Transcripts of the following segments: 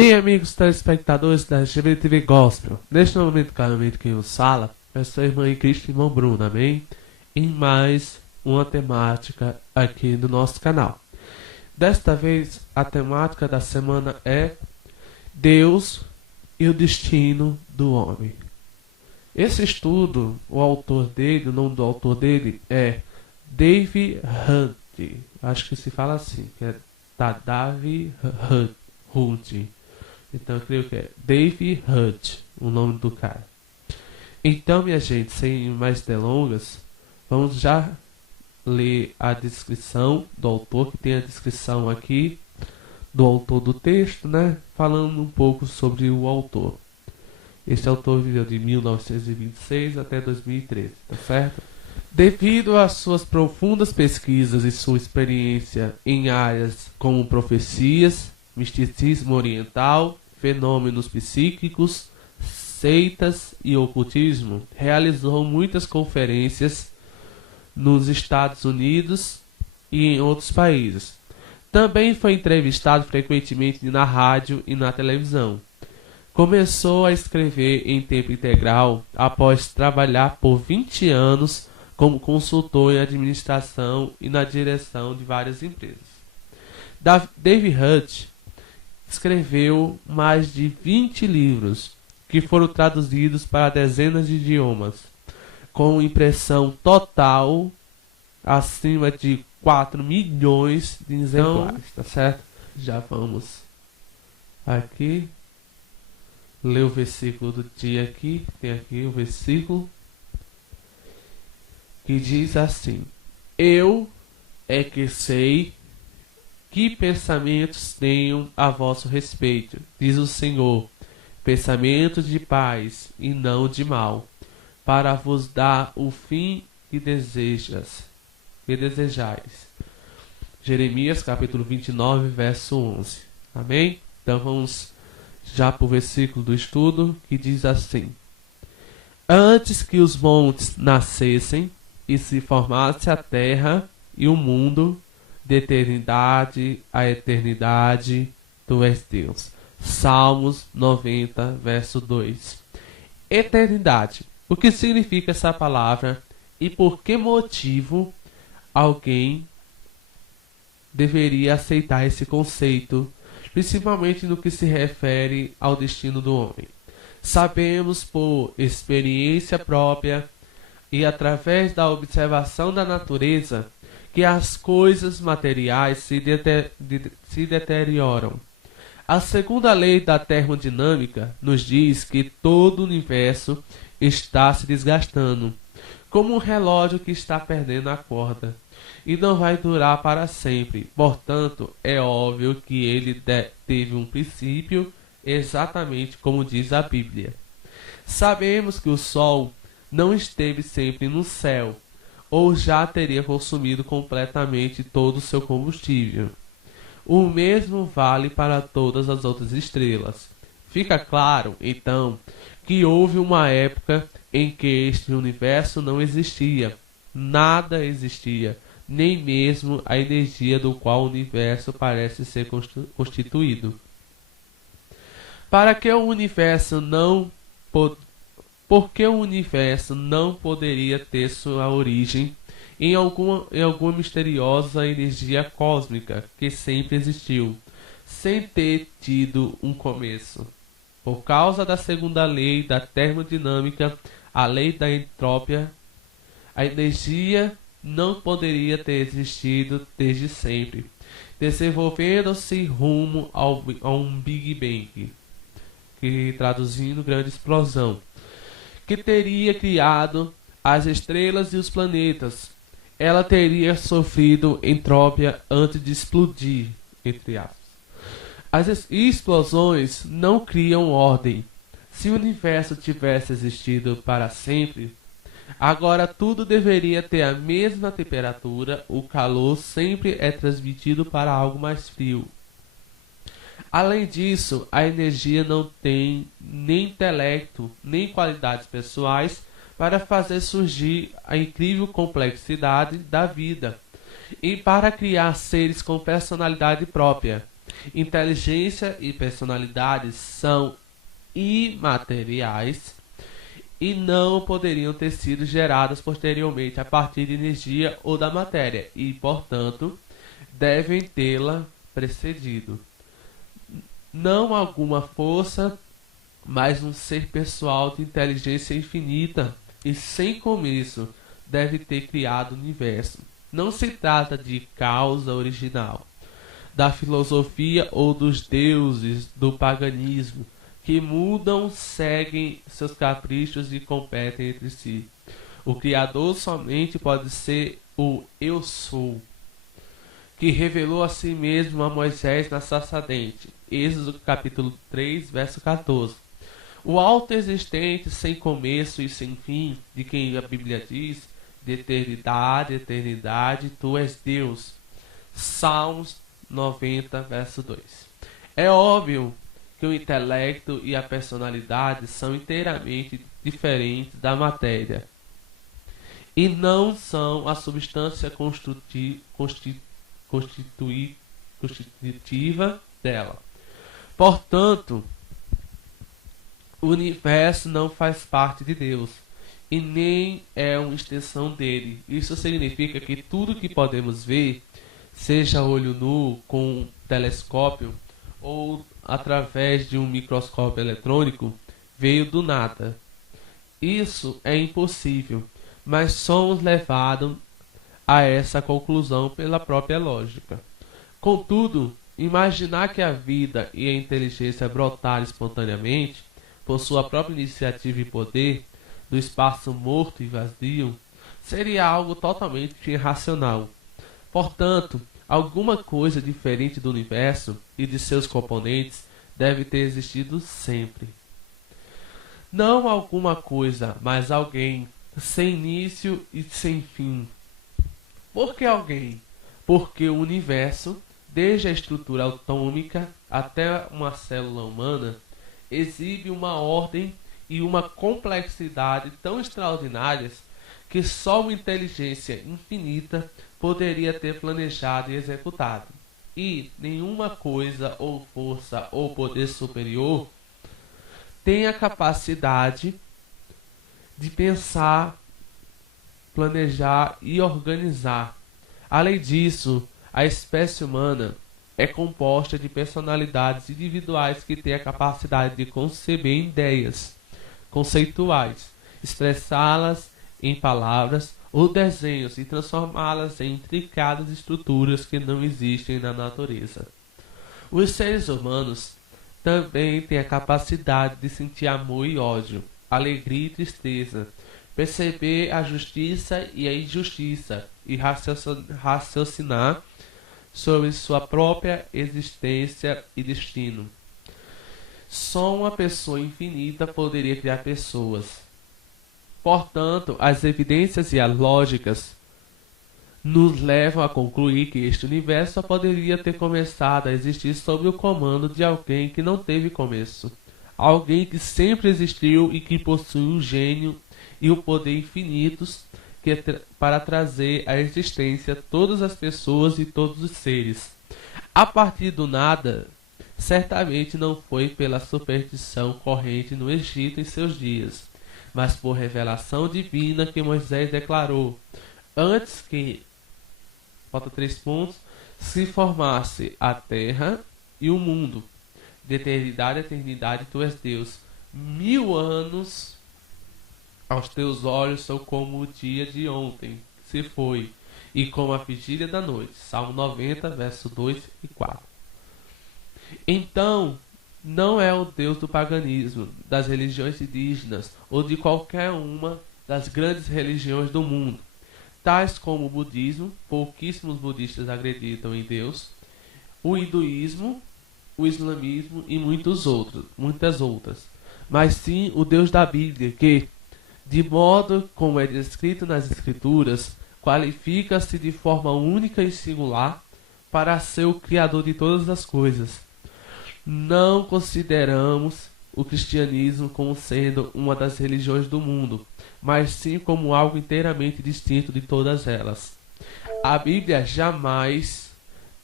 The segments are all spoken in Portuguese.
Bem, amigos telespectadores da GBTV Gospel, neste momento claramente quem vos fala é sua irmã em Cristo, irmão Bruno, amém? Em mais uma temática aqui do nosso canal. Desta vez, a temática da semana é Deus e o destino do homem. Esse estudo, o autor dele, o nome do autor dele é David Hunt. Acho que se fala assim, que é David Hunt. Então eu creio que é David Hunt, o nome do cara. Então, minha gente, sem mais delongas, vamos já ler a descrição do autor, que tem a descrição aqui do autor do texto, né? Falando um pouco sobre o autor. Este autor viveu de 1926 até 2013, tá certo? Devido às suas profundas pesquisas e sua experiência em áreas como profecias, misticismo oriental, fenômenos psíquicos, seitas e ocultismo, realizou muitas conferências nos Estados Unidos e em outros países. Também foi entrevistado frequentemente na rádio e na televisão. Começou a escrever em tempo integral após trabalhar por 20 anos como consultor em administração e na direção de várias empresas. David Hunt escreveu mais de 20 livros que foram traduzidos para dezenas de idiomas, com impressão total acima de 4 milhões de exemplares, tá certo? Já vamos aqui ler o versículo do dia aqui. Tem aqui o versículo que diz assim: Eu é que sei que pensamentos tenho a vosso respeito, diz o Senhor, pensamentos de paz e não de mal, para vos dar o fim que desejais. Jeremias capítulo 29, verso 11. Amém? Então vamos já para o versículo do estudo, que diz assim: Antes que os montes nascessem e se formasse a terra e o mundo, de eternidade a eternidade, tu és Deus. Salmos 90, verso 2. Eternidade. O que significa essa palavra e por que motivo alguém deveria aceitar esse conceito, principalmente no que se refere ao destino do homem? Sabemos por experiência própria e através da observação da natureza que as coisas materiais se deterioram. A segunda lei da termodinâmica nos diz que todo o universo está se desgastando, como um relógio que está perdendo a corda, e não vai durar para sempre. Portanto, é óbvio que ele teve um princípio, exatamente como diz a Bíblia. Sabemos que o Sol não esteve sempre no céu, ou já teria consumido completamente todo o seu combustível. O mesmo vale para todas as outras estrelas. Fica claro, então, que houve uma época em que este universo não existia, nada existia, nem mesmo a energia do qual o universo parece ser constituído. Porque o universo não poderia ter sua origem em alguma misteriosa energia cósmica que sempre existiu, sem ter tido um começo. Por causa da segunda lei da termodinâmica, a lei da entrópia, a energia não poderia ter existido desde sempre, desenvolvendo-se rumo a um Big Bang, que traduzindo grande explosão, que teria criado as estrelas e os planetas. Ela teria sofrido entrópia antes de explodir, entre aspas. As explosões não criam ordem. Se o universo tivesse existido para sempre, agora tudo deveria ter a mesma temperatura. O calor sempre é transmitido para algo mais frio. Além disso, a energia não tem nem intelecto, nem qualidades pessoais para fazer surgir a incrível complexidade da vida e para criar seres com personalidade própria. Inteligência e personalidade são imateriais e não poderiam ter sido geradas posteriormente a partir de energia ou da matéria e, portanto, devem tê-la precedido. Não alguma força, mas um ser pessoal de inteligência infinita e sem começo deve ter criado o universo. Não se trata de causa original, da filosofia ou dos deuses do paganismo, que mudam, seguem seus caprichos e competem entre si. O Criador somente pode ser o Eu Sou, que revelou a si mesmo a Moisés na sarça ardente. Êxodo capítulo 3, verso 14. O auto-existente, sem começo e sem fim, de quem a Bíblia diz, de eternidade, eternidade, tu és Deus. Salmos 90, verso 2. É óbvio que o intelecto e a personalidade são inteiramente diferentes da matéria e não são a substância constitutiva dela. Portanto, o universo não faz parte de Deus e nem é uma extensão dele. Isso significa que tudo que podemos ver, seja olho nu com um telescópio ou através de um microscópio eletrônico, veio do nada. Isso é impossível, mas somos levados a essa conclusão pela própria lógica. Contudo, imaginar que a vida e a inteligência brotaram espontaneamente, por sua própria iniciativa e poder, do espaço morto e vazio, seria algo totalmente irracional. Portanto, alguma coisa diferente do universo e de seus componentes deve ter existido sempre. Não alguma coisa, mas alguém, sem início e sem fim. Por que alguém? Porque o universo, desde a estrutura atômica até uma célula humana, exibe uma ordem e uma complexidade tão extraordinárias que só uma inteligência infinita poderia ter planejado e executado. E nenhuma coisa ou força ou poder superior tem a capacidade de pensar, planejar e organizar. Além disso, a espécie humana é composta de personalidades individuais que têm a capacidade de conceber ideias conceituais, expressá-las em palavras ou desenhos e transformá-las em intricadas estruturas que não existem na natureza. Os seres humanos também têm a capacidade de sentir amor e ódio, alegria e tristeza, perceber a justiça e a injustiça e raciocinar sobre sua própria existência e destino. Só uma pessoa infinita poderia criar pessoas. Portanto, as evidências e as lógicas nos levam a concluir que este universo só poderia ter começado a existir sob o comando de alguém que não teve começo. Alguém que sempre existiu e que possui um gênio e o poder infinitos para trazer à existência todas as pessoas e todos os seres. A partir do nada, certamente não foi pela superstição corrente no Egito em seus dias, mas por revelação divina que Moisés declarou, antes que, falta 3 pontos, se formasse a terra e o mundo. De eternidade a eternidade tu és Deus. 1000 anos aos teus olhos são como o dia de ontem, se foi, e como a vigília da noite. Salmo 90, verso 2 e 4. Então, não é o Deus do paganismo, das religiões indígenas ou de qualquer uma das grandes religiões do mundo, tais como o budismo, pouquíssimos budistas acreditam em Deus, o hinduísmo, o islamismo e muitas outras, mas sim o Deus da Bíblia, que, de modo como é descrito nas Escrituras, qualifica-se de forma única e singular para ser o Criador de todas as coisas. Não consideramos o cristianismo como sendo uma das religiões do mundo, mas sim como algo inteiramente distinto de todas elas. A Bíblia jamais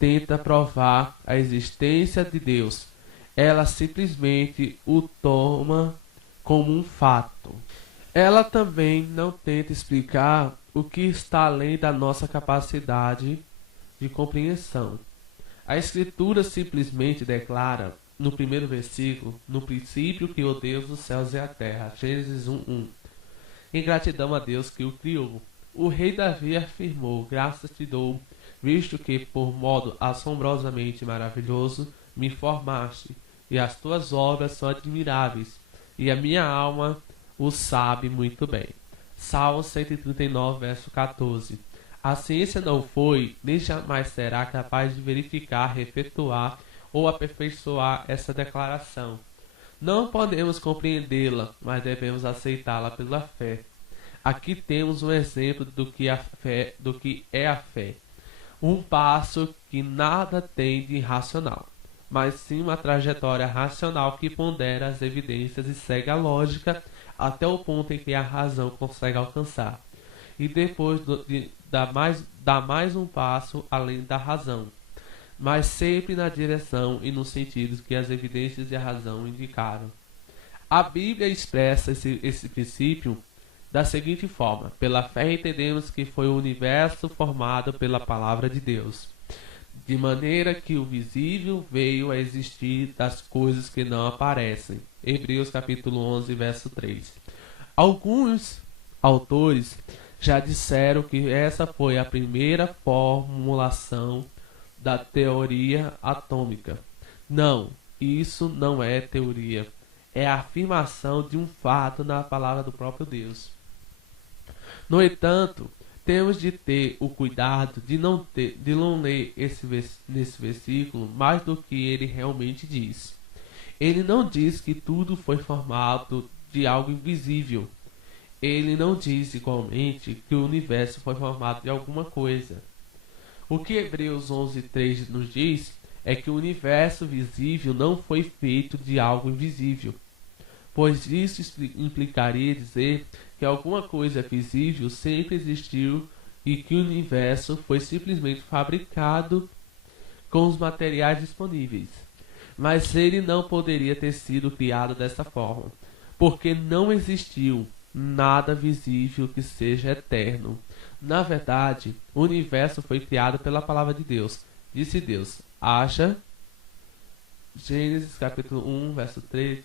tenta provar a existência de Deus. Ela simplesmente o toma como um fato. Ela também não tenta explicar o que está além da nossa capacidade de compreensão. A Escritura simplesmente declara, no primeiro versículo, no princípio criou Deus os céus e a terra. Gênesis 1:1. Em gratidão a Deus que o criou. O rei Davi afirmou, graças te dou, visto que, por modo assombrosamente maravilhoso, me formaste, e as tuas obras são admiráveis, e a minha alma o sabe muito bem. Salmo 139, verso 14. A ciência não foi, nem jamais será capaz de verificar, efetuar ou aperfeiçoar essa declaração. Não podemos compreendê-la, mas devemos aceitá-la pela fé. Aqui temos um exemplo do que é a fé. Um passo que nada tem de irracional, mas sim uma trajetória racional que pondera as evidências e segue a lógica até o ponto em que a razão consegue alcançar. E depois dá mais um passo além da razão, mas sempre na direção e no sentido que as evidências e a razão indicaram. A Bíblia expressa esse princípio da seguinte forma: pela fé entendemos que foi o universo formado pela palavra de Deus, de maneira que o visível veio a existir das coisas que não aparecem. Hebreus capítulo 11, verso 3. Alguns autores já disseram que essa foi a primeira formulação da teoria atômica. Não, isso não é teoria. É a afirmação de um fato na palavra do próprio Deus. No entanto, temos de ter o cuidado de não ler nesse versículo mais do que ele realmente diz. Ele não diz que tudo foi formado de algo invisível. Ele não diz igualmente que o universo foi formado de alguma coisa. O que Hebreus 11:3 nos diz é que o universo visível não foi feito de algo invisível, pois isso implicaria dizer que alguma coisa visível sempre existiu e que o universo foi simplesmente fabricado com os materiais disponíveis. Mas ele não poderia ter sido criado dessa forma, porque não existiu nada visível que seja eterno. Na verdade, o universo foi criado pela palavra de Deus. Disse Deus: haja. Gênesis capítulo 1, verso 3,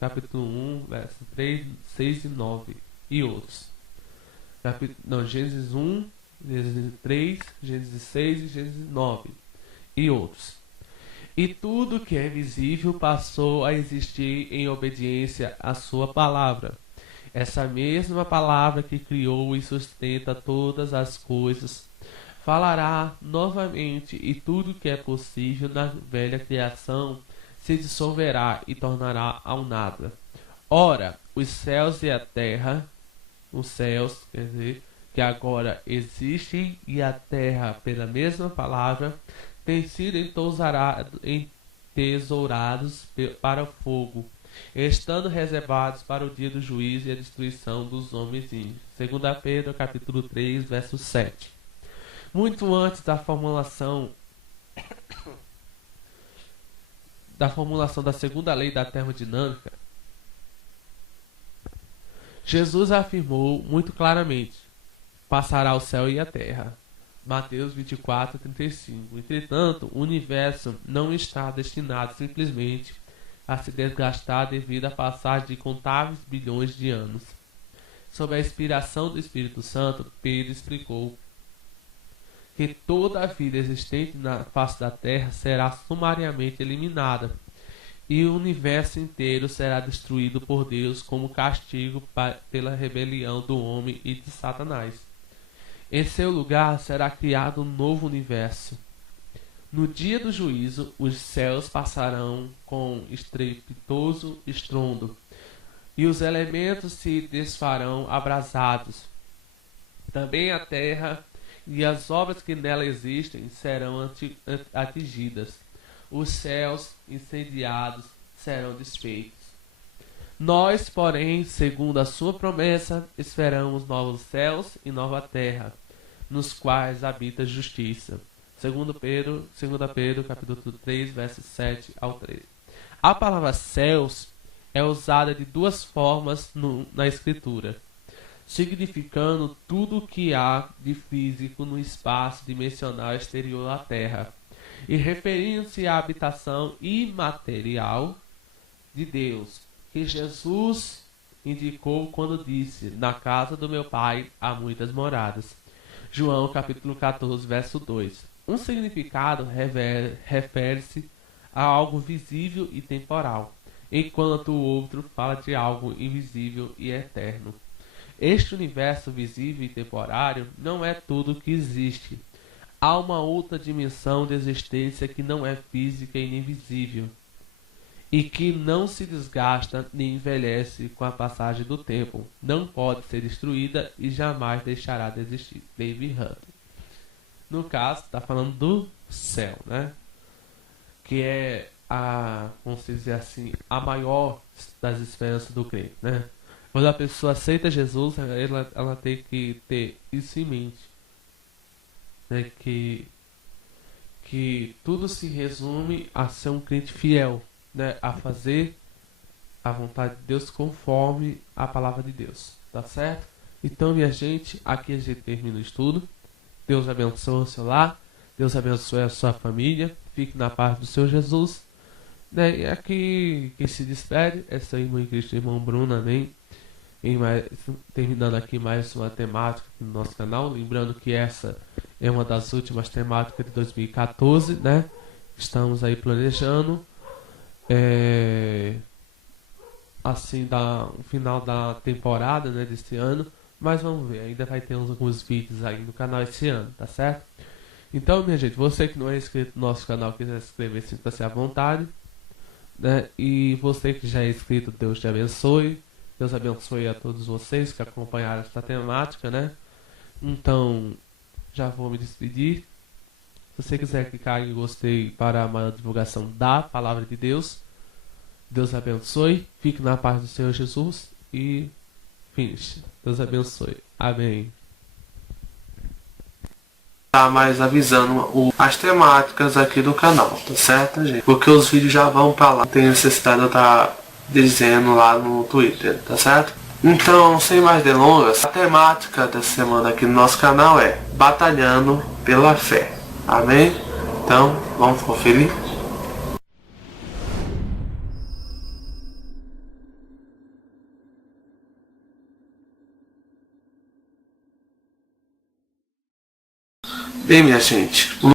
capítulo 1, verso 3, 6 e 9 e outros. Gênesis 1, Gênesis 3, Gênesis 6 e Gênesis 9 e outros. E tudo que é visível passou a existir em obediência à sua palavra. Essa mesma palavra que criou e sustenta todas as coisas falará novamente, e tudo que é possível na velha criação se dissolverá e tornará ao nada. Ora, os céus e a terra, os céus, quer dizer, que agora existem, e a terra, pela mesma palavra, têm sido entesourados para o fogo, estando reservados para o dia do juízo e a destruição dos homens. 2 Pedro capítulo 3, verso 7. Muito antes da formulação da segunda lei da termodinâmica, Jesus afirmou muito claramente: passará o céu e a terra. Mateus 24:35. Entretanto, o universo não está destinado simplesmente a se desgastar devido à passagem de incontáveis bilhões de anos. Sob a inspiração do Espírito Santo, Pedro explicou que toda a vida existente na face da Terra será sumariamente eliminada, e o universo inteiro será destruído por Deus como castigo pela rebelião do homem e de Satanás. Em seu lugar será criado um novo universo. No dia do juízo, os céus passarão com estrepitoso estrondo, e os elementos se desfarão abrasados. Também a terra e as obras que nela existem serão atingidas. Os céus incendiados serão desfeitos. Nós, porém, segundo a sua promessa, esperamos novos céus e nova terra, nos quais habita a justiça. 2 Pedro, capítulo 3, versos 7 ao 13. A palavra céus é usada de duas formas na Escritura, significando tudo o que há de físico no espaço dimensional exterior à Terra, e referindo-se à habitação imaterial de Deus, que Jesus indicou quando disse: na casa do meu Pai há muitas moradas. João capítulo 14, verso 2. Um significado refere-se a algo visível e temporal, enquanto o outro fala de algo invisível e eterno. Este universo visível e temporário não é tudo que existe. Há uma outra dimensão de existência que não é física e nem visível, e que não se desgasta nem envelhece com a passagem do tempo, não pode ser destruída e jamais deixará de existir. David Hunt. No caso, está falando do céu, né? Que é vamos dizer assim, a maior das esperanças do crente, né? Quando a pessoa aceita Jesus, ela tem que ter isso em mente, né? Que tudo se resume a ser um crente fiel, né? A fazer a vontade de Deus conforme a palavra de Deus, tá certo? Então, minha gente, aqui a gente termina o estudo. Deus abençoe o seu lar, Deus abençoe a sua família, fique na paz do Senhor Jesus, né? E aqui quem se despede é seu irmão em Cristo, irmão Bruno, amém? Terminando aqui mais uma temática no nosso canal, lembrando que essa é uma das últimas temáticas de 2014, né? Estamos aí planejando assim, o final da temporada, né, desse ano, mas vamos ver, ainda vai ter alguns vídeos aí no canal esse ano, tá certo? Então, minha gente, você que não é inscrito no nosso canal, quiser se inscrever, sinta-se à vontade, né? E você que já é inscrito, Deus te abençoe. Deus abençoe a todos vocês que acompanharam esta temática, né? Então, já vou me despedir. Se você quiser clicar em gostei para a maior divulgação da palavra de Deus, Deus abençoe. Fique na paz do Senhor Jesus e finish. Deus abençoe. Amém. Tá mais avisando as temáticas aqui do canal, tá certo, gente? Porque os vídeos já vão pra lá. Não tem necessidade de eu estar dizendo lá no Twitter, tá certo? Então, sem mais delongas, a temática dessa semana aqui no nosso canal é Batalhando pela Fé. Amém? Então, vamos conferir. Bem, minha gente,